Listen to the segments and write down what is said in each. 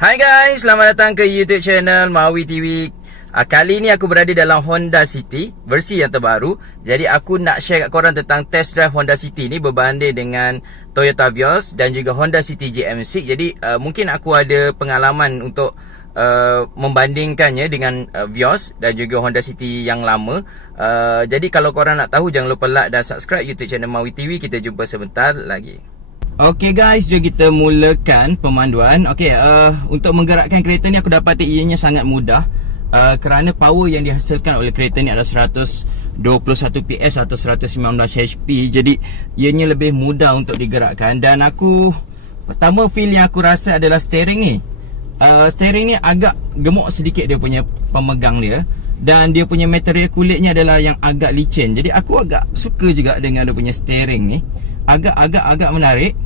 Hai guys, selamat datang ke YouTube channel Mawi TV. Kali ni aku berada dalam Honda City versi yang terbaru. Jadi aku nak share kat korang tentang test drive Honda City ni berbanding dengan Toyota Vios dan juga Honda City JM6. Jadi mungkin aku ada pengalaman untuk membandingkannya dengan Vios dan juga Honda City yang lama. Jadi kalau korang nak tahu, jangan lupa like dan subscribe YouTube channel Mawi TV. Kita jumpa sebentar lagi. Okay guys, jom kita mulakan pemanduan. Okay, untuk menggerakkan kereta ni aku dapati ianya sangat mudah, kerana power yang dihasilkan oleh kereta ni adalah 121 PS atau 119 HP. Jadi ianya lebih mudah untuk digerakkan. Dan aku, pertama feel yang aku rasa adalah steering ni. Steering ni agak gemuk sedikit dia punya pemegang dia. Dan dia punya material kulitnya adalah yang agak licin. Jadi aku agak suka juga dengan dia punya steering ni. Agak menarik.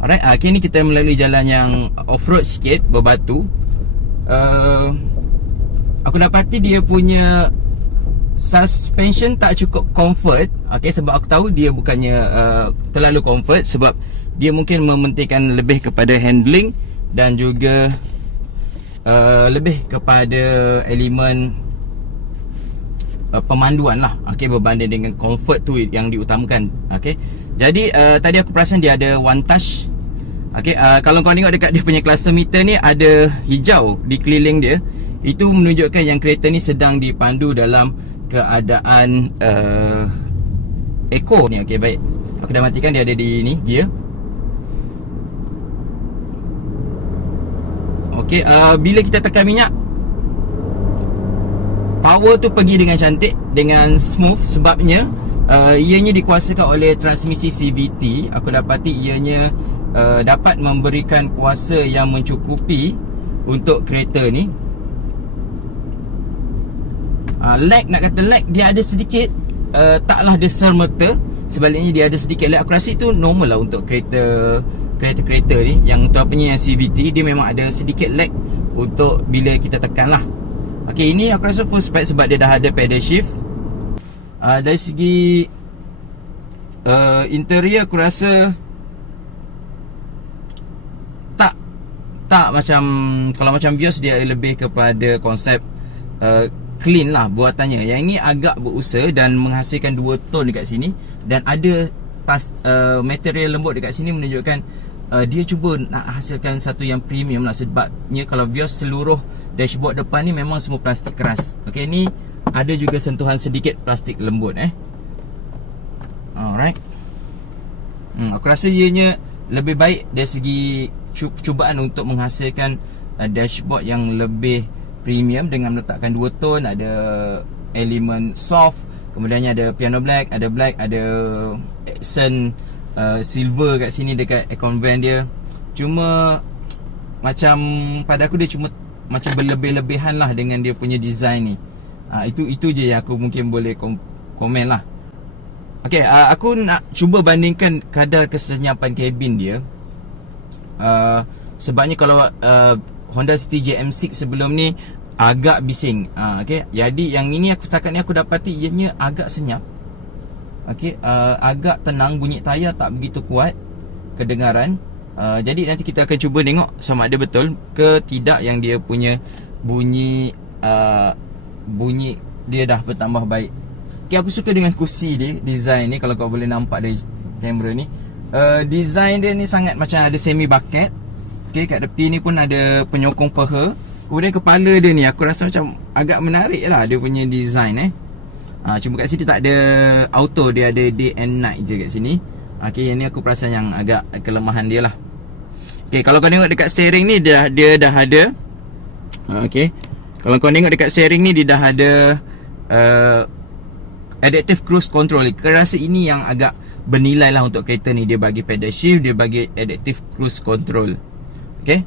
Alright, kini kita melalui jalan yang off-road sikit, berbatu. Aku dapati dia punya suspension tak cukup comfort. Okay, sebab aku tahu dia bukannya terlalu comfort, sebab dia mungkin mementingkan lebih kepada handling dan juga lebih kepada elemen pemanduan lah. Okay, berbanding dengan comfort tu yang diutamakan. Okay, jadi tadi aku perasan dia ada one touch. Okay, kalau kau tengok dekat dia punya cluster meter ni ada hijau di keliling dia. Itu menunjukkan yang kereta ni sedang dipandu dalam keadaan eco ni. Okay, baik, aku dah matikan, dia ada di ni gear. Okay, bila kita tekan minyak, power tu pergi dengan cantik, dengan smooth. Sebabnya ianya dikuasakan oleh transmisi CVT. Aku dapati ianya dapat memberikan kuasa yang mencukupi untuk kereta ni. Lag, nak kata lag, dia ada sedikit, taklah dia sermerta. Sebaliknya dia ada sedikit lag. Aku rasa itu normal lah untuk kereta ni. Yang tu apanya, yang CVT, dia memang ada sedikit lag untuk bila kita tekan lah. Okay, ini aku rasa full spec sebab dia dah ada pedal shift. Dari segi interior, aku rasa tak macam, kalau macam Vios dia lebih kepada konsep clean lah buatannya. Yang ini agak berusaha dan menghasilkan dua tone dekat sini. Dan ada material lembut dekat sini, menunjukkan dia cuba nak hasilkan satu yang premium lah. Sebabnya kalau Vios seluruh dashboard depan ni memang semua plastik keras. Okay, ni ada juga sentuhan sedikit plastik lembut. Alright. Aku rasa ianya lebih baik dari segi cubaan untuk menghasilkan dashboard yang lebih premium dengan meletakkan dua tone. Ada elemen soft, kemudiannya ada piano black, ada accent silver kat sini dekat aircon vent dia. Cuma macam pada aku dia cuma macam berlebih-lebihan lah dengan dia punya design ni. Itu je yang aku mungkin boleh komen lah. Okay, aku nak cuba bandingkan kadar kesenyapan kabin dia. Sebabnya kalau Honda City JM6 sebelum ni agak bising. Okay, jadi yang ini setakat ni aku dapati ianya agak senyap. Okay, agak tenang, bunyi tayar tak begitu kuat kedengaran. Jadi nanti kita akan cuba tengok sama ada betul ke tidak yang dia punya bunyi dia dah bertambah baik. Okay, aku suka dengan kursi dia, design ni. Kalau kau boleh nampak dari kamera ni, design dia ni sangat macam ada semi bucket. Okay, kat tepi ni pun ada penyokong peha. Kemudian kepala dia ni aku rasa macam agak menarik lah dia punya design. Cuma kat sini tak ada auto, dia ada day and night je kat sini. Okay, yang ni aku perasan yang agak kelemahan dia lah. Okay, kalau kau tengok dekat steering ni dia dah ada. Okay, kalau kau tengok dekat steering ni dia dah ada adaptive cruise control. Aku rasa ini yang agak bernilai lah untuk kereta ni. Dia bagi pedal shift, dia bagi adaptive cruise control. Okay,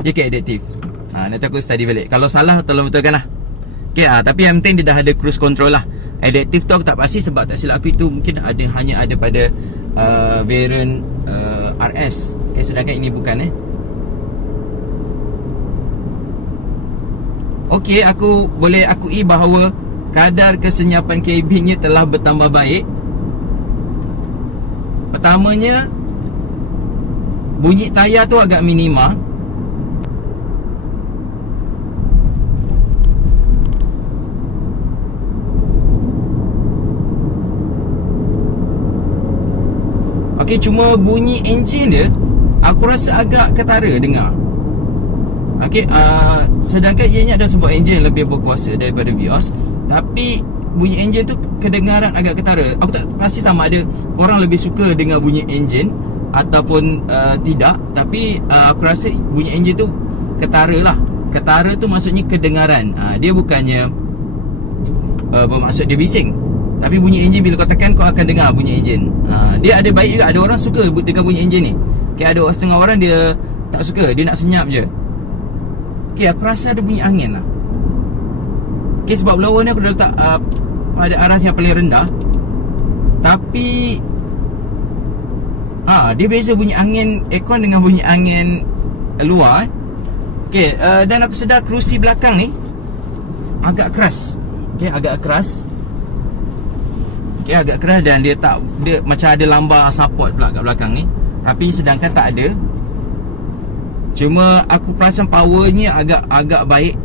dia ke adaptive. Nanti aku study balik. Kalau salah tolong betulkan lah. Okay, tapi yang penting dia dah ada cruise control lah. Adaptive tu aku tak pasti, sebab tak silap aku itu mungkin hanya ada pada variant RS. Okay, sedangkan ini bukan. Okay, aku boleh akui bahawa kadar kesenyapan kabinnya telah bertambah baik. Pertamanya, bunyi tayar tu agak minima. Okey, cuma bunyi enjin dia aku rasa agak ketara dengar. Okey, sedangkan ianya ada sebuah enjin lebih berkuasa daripada Vios, tapi bunyi enjin tu kedengaran agak ketara. Aku tak pasti sama ada korang lebih suka dengar bunyi enjin ataupun tidak, tapi aku rasa bunyi enjin tu ketara lah. Ketara tu maksudnya kedengaran. Dia bukannya bermaksud dia bising, tapi bunyi enjin bila kau tekan kau akan dengar bunyi enjin. Dia ada baik juga, ada orang suka dengan bunyi enjin ni. Okay, ada setengah orang dia tak suka, dia nak senyap je. Okay, aku rasa ada bunyi angin lah. Okay, sebab blower ni aku dah letak pada aras yang paling rendah. Tapi dia beza bunyi angin aircon dengan bunyi angin luar. Okay, dan aku sedar kerusi belakang ni agak keras. Okay, agak keras. Okay, agak keras dan dia macam ada lambar support pula kat belakang ni. Tapi sedangkan tak ada. Cuma aku perasan powernya agak baik,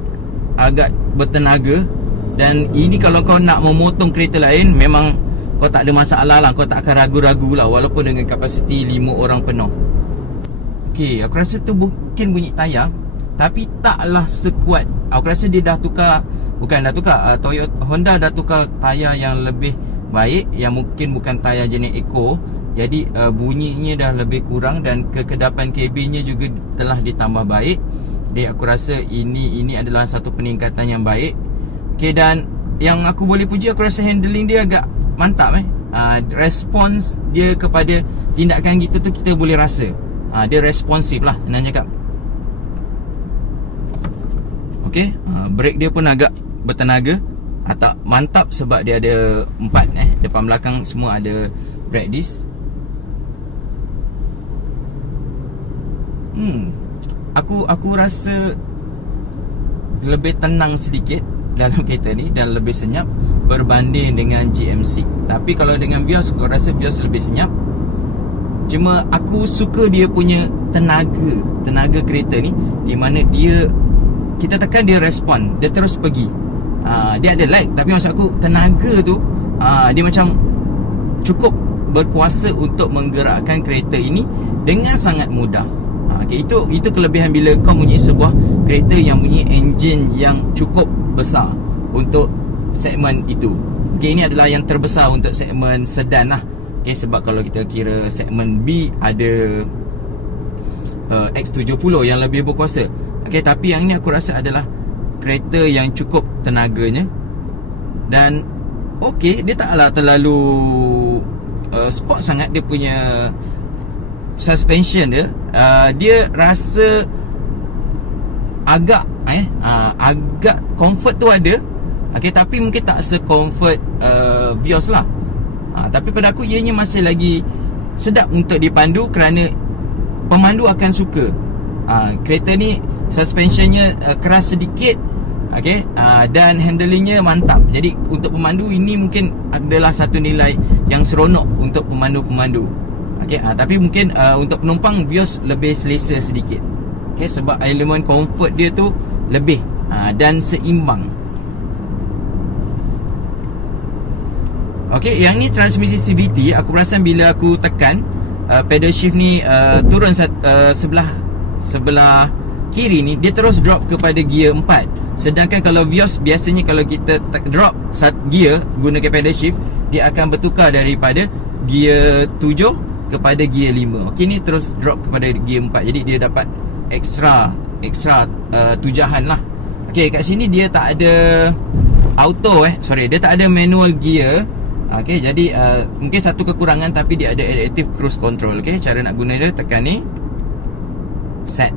agak bertenaga. Dan ini kalau kau nak memotong kereta lain, memang kau tak ada masalah lah. Kau tak akan ragu-ragu lah, walaupun dengan kapasiti 5 orang penuh. Okay, aku rasa tu mungkin bunyi tayar, tapi taklah sekuat. Aku rasa dia dah tukar, Honda dah tukar tayar yang lebih baik, yang mungkin bukan tayar jenis Eco. Jadi bunyinya dah lebih kurang dan kekedapan kabinnya juga telah ditambah baik. Jadi aku rasa ini adalah satu peningkatan yang baik. Okay, dan yang aku boleh puji, aku rasa handling dia agak mantap. Respons dia kepada tindakan kita tu kita boleh rasa. Dia responsif lah, senang cakap. Okay, brake dia pun agak bertenaga atau mantap sebab dia ada 4 depan belakang semua ada brake disc. Aku rasa lebih tenang sedikit dalam kereta ni dan lebih senyap berbanding dengan GMC. Tapi kalau dengan Vios, aku rasa Vios lebih senyap. Cuma aku suka dia punya tenaga kereta ni, di mana kita tekan dia respon, dia terus pergi. Dia ada lag, tapi maksud aku tenaga tu dia macam cukup berkuasa untuk menggerakkan kereta ini dengan sangat mudah. Okay, itu kelebihan bila kau punya sebuah kereta yang punya enjin yang cukup besar untuk segmen itu. Okay, ini adalah yang terbesar untuk segmen sedan lah. Okay, sebab kalau kita kira segmen B ada X70 yang lebih berkuasa. Okay, tapi yang ni aku rasa adalah kereta yang cukup tenaganya. Dan okay, dia taklah terlalu sport sangat. Dia punya suspension dia, dia rasa agak agak comfort tu ada. Okay, tapi mungkin tak se-comfort Vios lah. Tapi pada aku ianya masih lagi sedap untuk dipandu kerana pemandu akan suka. Kereta ni suspensionnya keras sedikit. Okay, dan handlingnya mantap. Jadi untuk pemandu ini mungkin adalah satu nilai yang seronok untuk pemandu-pemandu. Okay, tapi mungkin untuk penumpang Vios lebih selesa sedikit. Okay, sebab elemen comfort dia tu lebih dan seimbang. Okay, yang ni transmisi CVT. Aku perasan bila aku tekan pedal shift ni turun sebelah kiri ni, dia terus drop kepada gear 4. Sedangkan kalau Vios biasanya kalau kita drop gear gunakan pedal shift, dia akan bertukar daripada gear 7 kepada gear 5. Okey, ni terus drop kepada gear 4. Jadi dia dapat extra tujahan lah. Okey, kat sini dia tak ada auto dia tak ada manual gear. Okey, jadi mungkin satu kekurangan, tapi dia ada adaptive cruise control. Okey, cara nak guna dia tekan ni, set.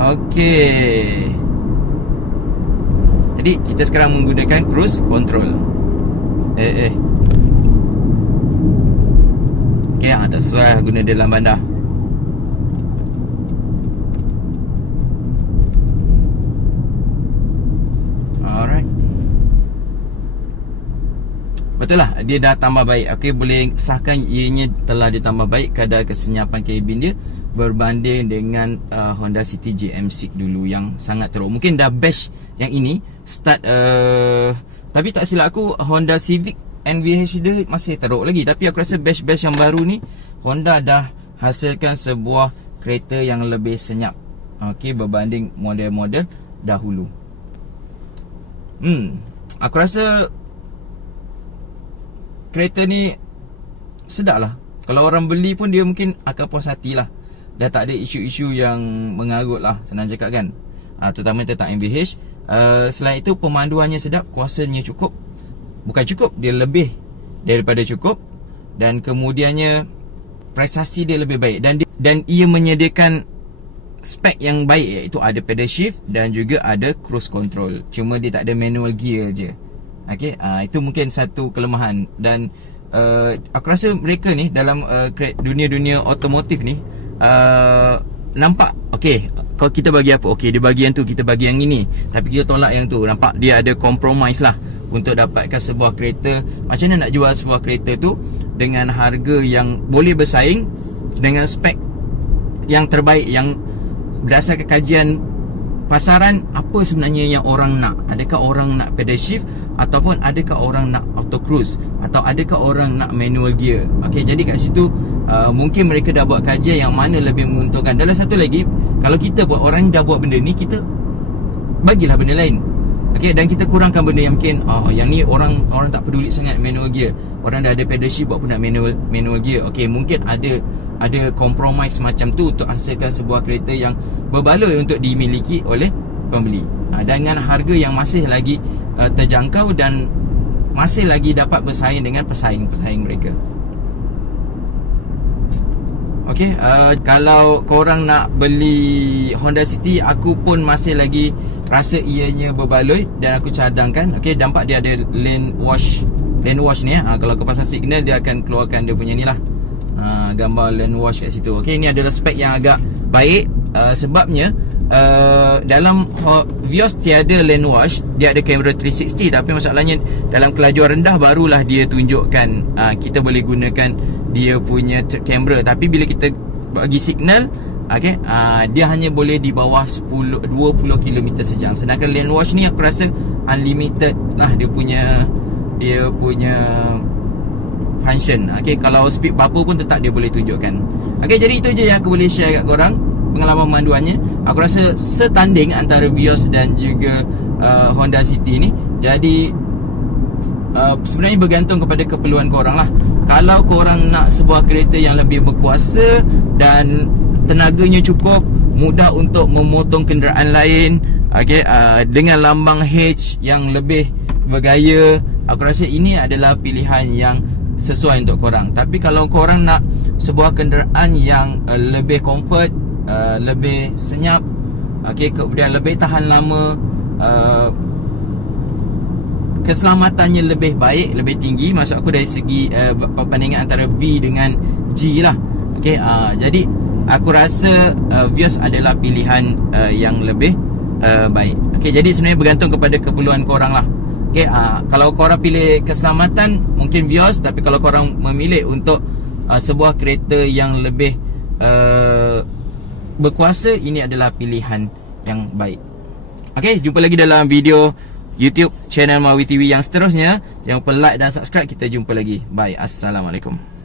Okey, jadi kita sekarang menggunakan cruise control. Okay, tak sesuai guna dia dalam bandar. Alright, betul lah, dia dah tambah baik. Okay, boleh sahkan ianya telah ditambah baik kadar kesenyapan kabin dia berbanding dengan Honda City GM6 dulu yang sangat teruk. Mungkin dah bash yang ini start, tapi tak silap aku Honda Civic NVH dia masih teruk lagi. Tapi aku rasa batch-batch yang baru ni Honda dah hasilkan sebuah kereta yang lebih senyap, okey, berbanding model-model dahulu. Aku rasa kereta ni sedap lah. Kalau orang beli pun dia mungkin akan puas hati lah. Dah tak ada isu-isu yang mengarut lah, senang cakap kan. Terutama tentang MVH. Selain itu pemanduannya sedap, kuasanya cukup. Bukan cukup, dia lebih daripada cukup. Dan kemudiannya prestasi dia lebih baik. Dan ia menyediakan spek yang baik, iaitu ada pedal shift dan juga ada cruise control. Cuma dia tak ada manual gear je. Okay, itu mungkin satu kelemahan. Dan aku rasa mereka ni dalam dunia-dunia otomotif ni nampak, okay, kalau kita bagi apa, okay, dia bagi yang tu, kita bagi yang ini, tapi kita tolak yang tu. Nampak dia ada compromise lah untuk dapatkan sebuah kereta. Macam mana nak jual sebuah kereta tu dengan harga yang boleh bersaing, dengan spek yang terbaik, yang berdasarkan kajian pasaran, apa sebenarnya yang orang nak. Adakah orang nak pedal shift, ataupun adakah orang nak auto cruise, atau adakah orang nak manual gear. Okay, jadi kat situ mungkin mereka dah buat kajian yang mana lebih menguntungkan. Dan satu lagi, kalau kita buat, orang dah buat benda ni, kita bagilah benda lain. Okay, dan kita kurangkan benda yang mungkin yang ni orang tak peduli sangat manual gear. Orang dah ada pedal shift, buat pun nak manual gear. Okay, mungkin ada compromise macam tu untuk hasilkan sebuah kereta yang berbaloi untuk dimiliki oleh pembeli, dengan harga yang masih lagi terjangkau dan masih lagi dapat bersaing dengan pesaing-pesaing mereka. Okay, kalau korang nak beli Honda City, aku pun masih lagi rasa ianya berbaloi dan aku cadangkan. Okay, nampak dia ada lane wash ni. Kalau kau pasang signal, dia akan keluarkan dia punya ni lah, gambar lane wash kat situ. Okay, ini adalah spek yang agak baik. Sebabnya dalam Vios tiada lane wash, dia ada kamera 360. Tapi masalahnya dalam kelajuan rendah barulah dia tunjukkan kita boleh gunakan dia punya kamera. Tapi bila kita bagi signal, okay, dia hanya boleh di bawah 20 km sejam. Sedangkan lane wash ni aku rasa unlimited lah dia punya function. Okay, kalau speed berapa pun tetap dia boleh tunjukkan. Okay, jadi itu je yang aku boleh share kat korang, pengalaman pemanduannya. Aku rasa setanding antara Vios dan juga Honda City ni. Jadi sebenarnya bergantung kepada keperluan korang lah. Kalau korang nak sebuah kereta yang lebih berkuasa dan tenaganya cukup, mudah untuk memotong kenderaan lain, okay, dengan lambang H yang lebih bergaya, aku rasa ini adalah pilihan yang sesuai untuk korang. Tapi kalau korang nak sebuah kenderaan yang lebih comfort, lebih senyap, okay, kemudian lebih tahan lama, keselamatannya lebih baik, lebih tinggi, maksud aku dari segi perbandingan antara V dengan G lah. Okay, jadi aku rasa Vios adalah pilihan yang lebih baik. Okay, jadi sebenarnya bergantung kepada keperluan korang lah. Okay, kalau korang pilih keselamatan, mungkin Vios. Tapi kalau korang memilih untuk sebuah kereta yang lebih berkuasa, ini adalah pilihan yang baik. Okay, jumpa lagi dalam video YouTube channel Mawi TV yang seterusnya. Jangan lupa like dan subscribe. Kita jumpa lagi. Bye. Assalamualaikum.